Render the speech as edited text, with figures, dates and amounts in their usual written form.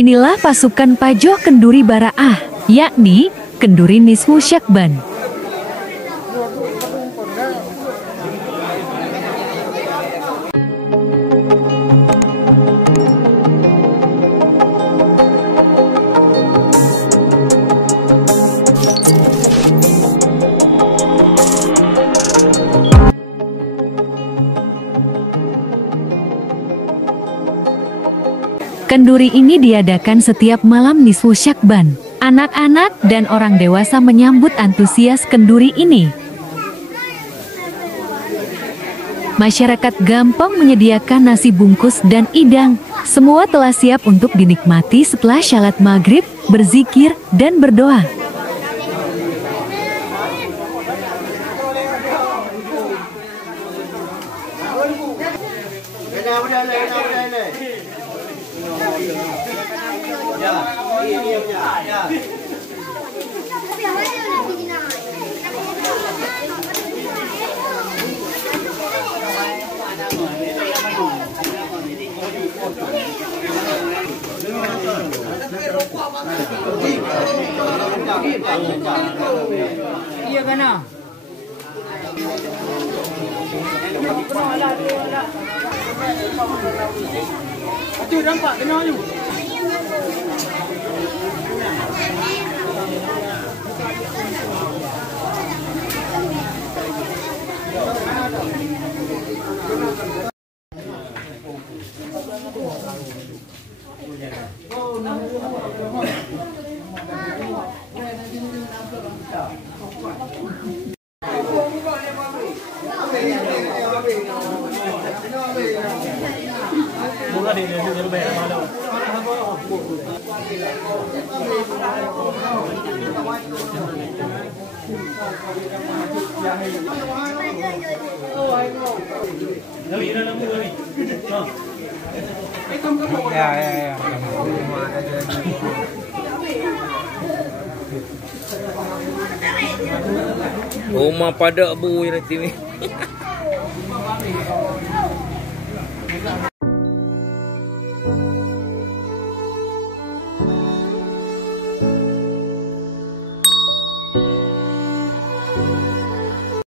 Inilah pasukan Pajoh Kenduri Baraah, yakni Kenduri Nisfu Syakban. Kenduri ini diadakan setiap malam Nisfu Syakban. Anak-anak dan orang dewasa menyambut antusias kenduri ini. Masyarakat Gampong menyediakan nasi bungkus dan idang. Semua telah siap untuk dinikmati setelah syalat maghrib, berzikir, dan berdoa. Iya kan? Itu nampak kena tu. Ya. Rumah padak bu nanti ni.